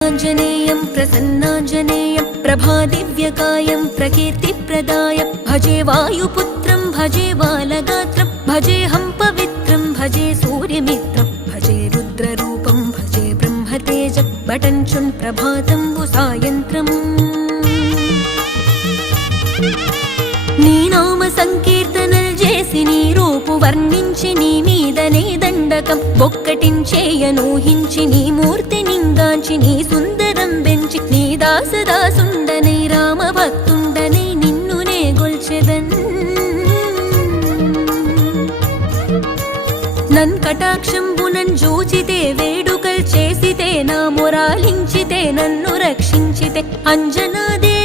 आञ्जनेयं प्रसन्नाञ्जनेयं प्रभादिव्यकायं प्रकीर्तिप्रदाय भजे वायुपुत्रं भजे बालगात्रं भजेऽहं पवित्रं भजे सूर्यमित्रं भजे रुद्ररूपं भजे ब्रह्मतेज बटञ्चुन् प्रभातं सायन्त्रम् నీ నామ సంకీర్తనలు చేసి నీ రూపు వర్ణించి నీ మీదనే దండకం ఒక్కటించేయనూహించి నీ మూర్తి నింగాంచి నీ సుందరం పెంచి నీ దాసదాసుండనై రామ భక్తుండనై నిన్నునే గొల్చెదన్ నన్ కటాక్షంబునన్ జూచితే వేడుకల్ చేసితే నా మొరాలించితే నన్ను రక్షించితే అంజనాదే